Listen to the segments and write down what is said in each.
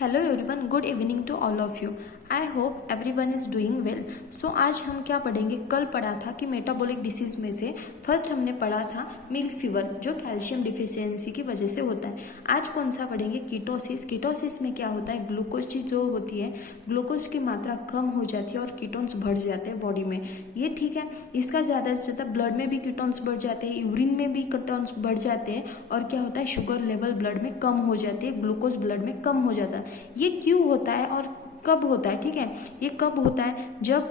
Hello everyone, good evening to all of you. I hope everyone is doing well. So आज हम क्या पढ़ेंगे, कल पढ़ा था कि मेटाबॉलिक डिसीज में से फर्स्ट हमने पढ़ा था मिल्क फीवर, जो कैल्शियम डिफिशियंसी की वजह से होता है। आज कौन सा पढ़ेंगे, कीटोसिस। कीटोसिस में क्या होता है, ग्लूकोज की जो होती है, ग्लूकोज की मात्रा कम हो जाती है और कीटोन्स बढ़ जाते हैं बॉडी में। ये ठीक है, इसका ज़्यादा से ज़्यादा ब्लड में भी कीटोन्स बढ़ जाते हैं, यूरिन में भी कीटोन्स बढ़ जाते हैं और क्या होता है, शुगर लेवल ब्लड में कम हो जाती है, ग्लूकोज ब्लड में कम हो जाता है। ये क्यों होता है और कब होता है, ठीक है। ये कब होता है, जब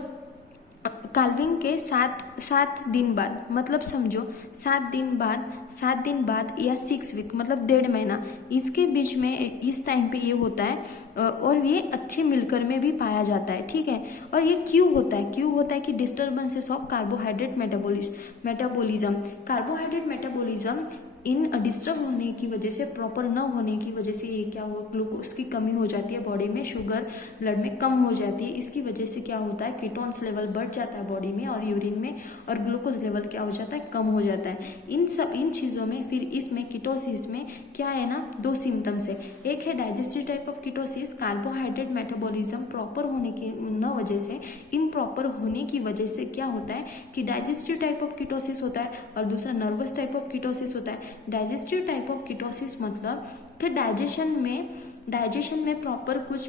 काल्विंग के सात दिन बाद, मतलब समझो 7 दिन बाद या 6 वीक, मतलब 1.5 महीना, इसके बीच में इस टाइम पे ये होता है और ये अच्छे मिलकर में भी पाया जाता है, ठीक है। और ये क्यों होता है कि disturbances of carbohydrate metabolism. Carbohydrate metabolism in disturb होने की वजह से, प्रॉपर न होने की वजह से ये क्या हो, ग्लूकोज की कमी हो जाती है बॉडी में, शुगर ब्लड में कम हो जाती है। इसकी वजह से क्या होता है, कीटोन्स लेवल बढ़ जाता है बॉडी में और यूरिन में, और ग्लूकोज लेवल क्या हो जाता है, कम हो जाता है। इन चीज़ों में फिर इसमें कीटोसिस में क्या है ना, 2 सिम्टम्स है। एक है digestive type of ketosis, carbohydrate metabolism proper होने की न वजह से, इम्प्रॉपर होने की वजह से क्या होता है कि डाइजेस्टिव टाइप ऑफ कीटोसिस होता है, और दूसरा नर्वस टाइप ऑफ कीटोसिस होता है। डाइजेस्टिव टाइप ऑफ कीटोसिस मतलब कि डाइजेशन में प्रॉपर कुछ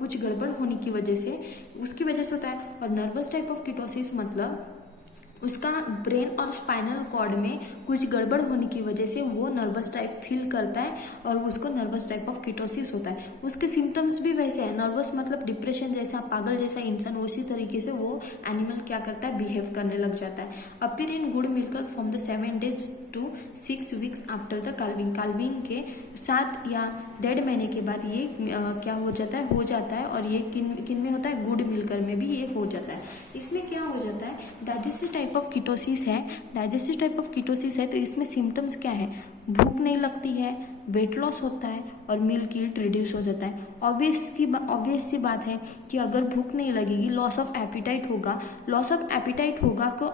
कुछ गड़बड़ होने की वजह से, उसकी वजह से होता है। और नर्वस टाइप ऑफ कीटोसिस मतलब उसका ब्रेन और स्पाइनल कॉर्ड में कुछ गड़बड़ होने की वजह से वो नर्वस टाइप फील करता है और उसको नर्वस टाइप ऑफ कीटोसिस होता है। उसके सिम्टम्स भी वैसे हैं, नर्वस मतलब डिप्रेशन जैसा, पागल जैसा इंसान, उसी तरीके से वो एनिमल क्या करता है, बिहेव करने लग जाता है। Appear in good milk from the 7 days to 6 weeks after the calving के 7 या 1.5 महीने के बाद ये क्या हो जाता है और ये किन में होता है, गुड मिल्कर में भी ये हो जाता है। इसमें क्या हो जाता है, डाइजेस्टिव टाइप ऑफ कीटोसिस है, तो इसमें सिम्टम्स क्या है, भूख नहीं लगती है, वेट लॉस होता है और मिल्क यील्ड रिड्यूस हो जाता है। ऑब्वियस सी बात है कि अगर भूख नहीं लगेगी, लॉस ऑफ एपिटाइट होगा तो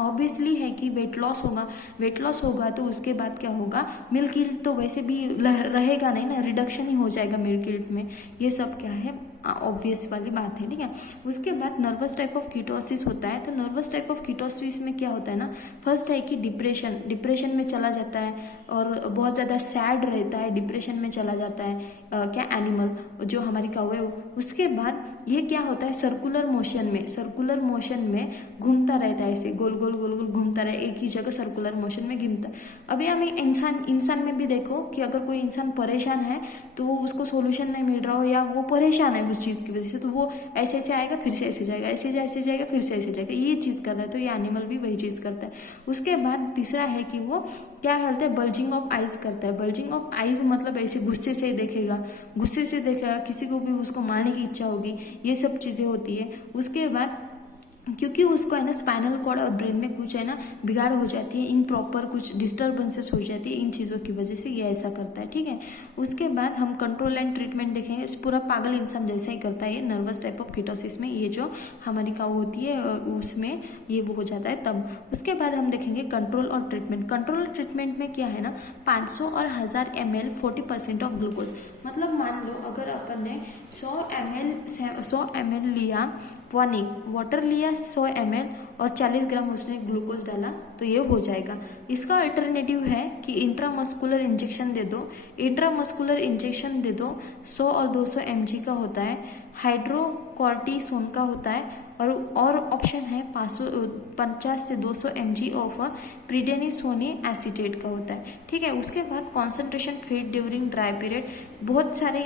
ऑब्वियसली है कि वेट लॉस होगा तो उसके बाद क्या होगा, मिल्क यील्ड तो वैसे भी रहेगा नहीं ना, रिडक्शन ही हो जाएगा मिल्क यील्ड में। ये सब क्या है, ऑब्वियस वाली बात है, ठीक है। उसके बाद नर्वस टाइप ऑफ कीटोसिस होता है, तो नर्वस टाइप ऑफ कीटोसिस में क्या होता है ना, फर्स्ट है कि डिप्रेशन में चला जाता है और बहुत ज़्यादा सैड रहता है, डिप्रेशन में चला जाता है क्या एनिमल, जो हमारी कौवे। उसके बाद ये क्या होता है, सर्कुलर मोशन में घूमता रहता है, ऐसे गोल गोल घूमता रहे एक ही जगह, सर्कुलर मोशन में घूमता। अभी हमें इंसान में भी देखो कि अगर कोई इंसान परेशान है तो वो उसको सोल्यूशन नहीं मिल रहा हो, या वो परेशान है उस चीज़ की वजह से, तो वो ऐसे आएगा फिर से ऐसे जाएगा, ऐसे जाएगा फिर से ऐसे जाएगा, ये चीज़ करता है। तो ये एनिमल भी वही चीज़ करता है। उसके बाद तीसरा है कि वो क्या करता है, बल्जिंग ऑफ आइज करता है। बल्जिंग ऑफ आइज मतलब ऐसे गुस्से से देखेगा, किसी को भी उसको मारने की इच्छा होगी, ये सब चीज़ें होती है। उसके बाद क्योंकि उसको है ना स्पाइनल कॉर्ड और ब्रेन में कुछ है ना बिगाड़ हो जाती है, इम्प्रॉपर कुछ डिस्टर्बेंसेस हो जाती है, इन चीज़ों की वजह से ये ऐसा करता है, ठीक है। उसके बाद हम कंट्रोल एंड ट्रीटमेंट देखेंगे, पूरा पागल इंसान जैसा ही करता है ये नर्वस टाइप ऑफ कीटोसिस में, ये जो हमारी काऊ होती है उसमें ये वो हो जाता है तब। उसके बाद हम देखेंगे कंट्रोल और ट्रीटमेंट में क्या है ना, 500 और 1000 ml 40% ऑफ ग्लूकोज। मतलब मान लो अगर अपन ने 100 ml लिया, वाटर लिया 100 ml और 40 ग्राम उसने ग्लूकोज डाला, तो ये हो जाएगा। इसका अल्टरनेटिव है कि इंट्रामस्कुलर इंजेक्शन दे दो 100 और 200 mg का होता है, हाइड्रोकॉर्टिसोन का होता है, और ऑप्शन है 50 से 200 mg ऑफ प्रिडेनिसोनी एसीटेट का होता है, ठीक है। उसके बाद concentration feed during dry period. बहुत सारे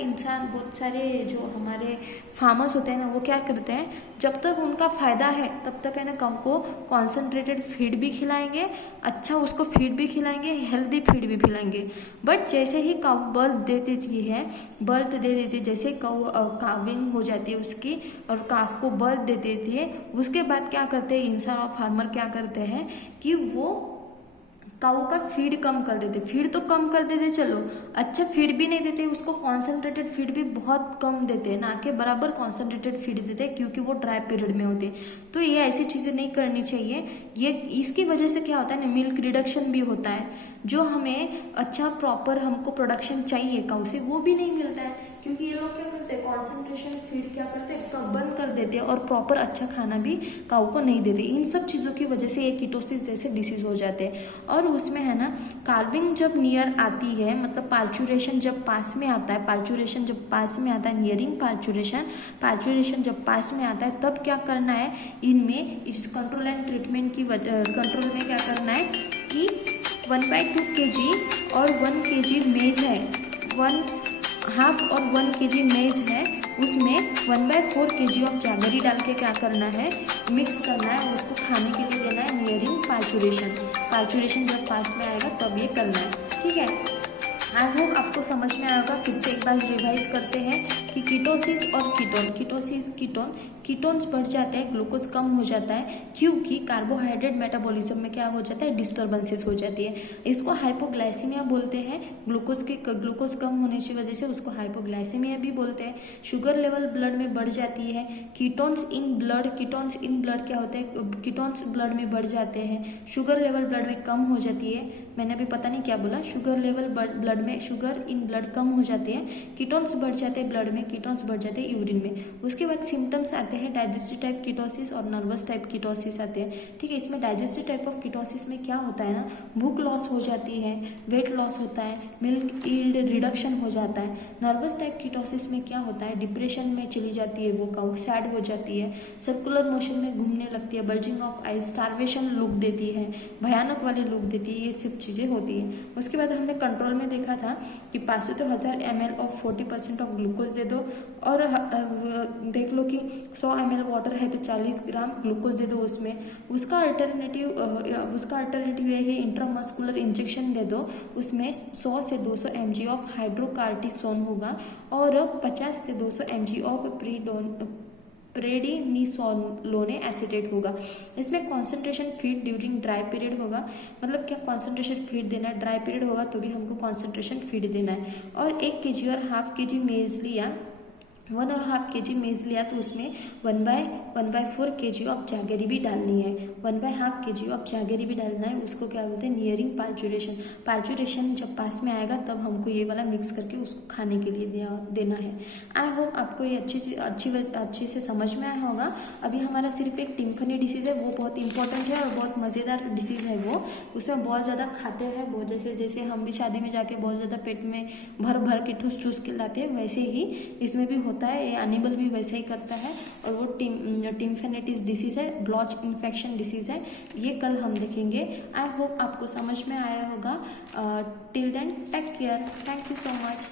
जो हमारे फार्मर्स होते हैं ना, वो क्या करते हैं, जब तक उनका फ़ायदा है तब तक है ना काऊ को कॉन्सेंट्रेटेड फीड भी खिलाएंगे, अच्छा उसको फीड भी खिलाएंगे, हेल्दी फीड भी खिलाएंगे। बट जैसे ही काऊ बर्थ दे देती है, जैसे काविंग हो जाती है उसकी और काफ को बर्थ दे देती है, उसके बाद क्या करते हैं इंसान और फार्मर क्या करते हैं कि वो काऊ का फीड कम कर देते, फीड तो कम कर देते चलो, अच्छा फीड भी नहीं देते उसको, कॉन्सेंट्रेटेड फीड भी बहुत कम देते हैं, ना कि बराबर कॉन्सेंट्रेटेड फीड देते हैं, क्योंकि वो ड्राई पीरियड में होते हैं। तो ये ऐसी चीज़ें नहीं करनी चाहिए। ये इसकी वजह से क्या होता है ना, मिल्क रिडक्शन भी होता है, जो हमें अच्छा प्रॉपर हमको प्रोडक्शन चाहिए काऊ से वो भी नहीं मिलता है, क्योंकि ये लोग क्या करते हैं, कॉन्सेंट्रेशन फीड क्या करते हैं, कम बंद कर देते हैं और प्रॉपर अच्छा खाना भी काऊ को नहीं देते। इन सब चीज़ों की वजह से ये कीटोसिस जैसे डिसीज हो जाते हैं। और उसमें है ना, कार्विंग जब नियर आती है, मतलब पार्चुरेशन जब पास में आता है, पार्चुरेशन जब पास में आता है, नियरिंग पार्चुरेशन जब पास में आता है, तब क्या करना है, इनमें इस कंट्रोल एंड ट्रीटमेंट की कंट्रोल में क्या करना है कि 1/2 kg और 1 kg मेज है, 1/2 और 1 kg मेज है, उसमें 1/4 kg ऑफ जैगरी डाल के क्या करना है, मिक्स करना है, उसको खाने के लिए देना है नियरिंग पार्चुरेशन जब पास में आएगा तब ये करना है। ठीक है, आई होप आपको समझ में आएगा। फिर से एक बार रिवाइज करते हैं कि कीटोसिस और कीटोन्स बढ़ जाते हैं, ग्लूकोज कम हो जाता है, क्योंकि कार्बोहाइड्रेट मेटाबॉलिज्म में क्या हो जाता है, डिस्टर्बेंसेस हो जाती है। इसको हाइपोग्लाइसीमिया बोलते हैं, ग्लूकोज कम होने की वजह से उसको हाइपोग्लाइसीमिया भी बोलते हैं। शुगर लेवल ब्लड में बढ़ जाती है, कीटोन्स इन ब्लड क्या होता है, कीटोन्स ब्लड में बढ़ जाते हैं, शुगर लेवल ब्लड में कम हो जाती है। मैंने अभी पता नहीं क्या बोला, शुगर लेवल ब्लड में, शुगर इन ब्लड कम हो जाती है, कीटोन्स बढ़ जाते हैं ब्लड में, कीटोन्स बढ़ जाते हैं यूरिन में। उसके बाद सिम्टम्स आते हैं डाइजेस्टिव टाइप कीटोसिस और नर्वस टाइप कीटोसिस आते हैं। ठीक है, इसमें डाइजेस्टिव टाइप ऑफ कीटोसिस में क्या होता है ना, भूख लॉस हो जाती है, वेट लॉस होता है, मिल्क यील्ड रिडक्शन हो जाता है। नर्वस टाइप कीटोसिस में क्या होता है, डिप्रेशन में चली जाती है वो काऊ, सैड हो जाती है, सर्कुलर मोशन में घूमने लगती है, bulging of eyes, starvation look देती है, भयानक वाली लुक देती है, ये सब चीज़ें होती हैं। उसके बाद हमने कंट्रोल में देखा था कि 500 to 1000 ml of 40% of glucose दे दो, और देख लो कि 100 ml वाटर है तो 40 ग्राम ग्लूकोज दे दो उसमें। उसका अल्टरनेटिव ये है, इंट्रामस्कुलर इंजेक्शन दे दो, उसमें 100 से 200 mg ऑफ हाइड्रोकार्टिसोन होगा और 50 से 200 mg ऑफ प्रेडिनिसोलोने एसिटेट होगा। इसमें concentration feed during dry period होगा, मतलब क्या कॉन्सेंट्रेशन फीड देना है, ड्राई पीरियड होगा तो भी हमको कॉन्सेंट्रेशन फीड देना है। और 1 kg और 1/2 kg मेज लिया, 1 और 1/2 kg मेज लिया तो उसमें 1/4 kg ऑफ जैगरी भी डालनी है, 1/2 kg ऑफ जैगरी भी डालना है। उसको क्या बोलते हैं, नियरिंग पार्चुरेशन जब पास में आएगा तब हमको ये वाला मिक्स करके उसको खाने के लिए देना है। आई होप आपको ये अच्छे से समझ में आया होगा। अभी हमारा सिर्फ एक टिम्फनी डिसीज़ है, वो बहुत इंपॉर्टेंट है और बहुत मज़ेदार डिसीज़ है वो, उसमें बहुत ज़्यादा खाते हैं, बहुत जैसे हम भी शादी में जाके बहुत ज़्यादा पेट में भर के ठूस के लाते हैं, वैसे ही इसमें भी होता है, ये एनिमल भी वैसे ही करता है। और वो टिम्फेनेटिस डिसीज़ है, ब्लॉच इन्फेक्शन डिसीज़ है, ये कल हम देखेंगे। आई होप आपको समझ में आया होगा। Till then take care, thank you so much.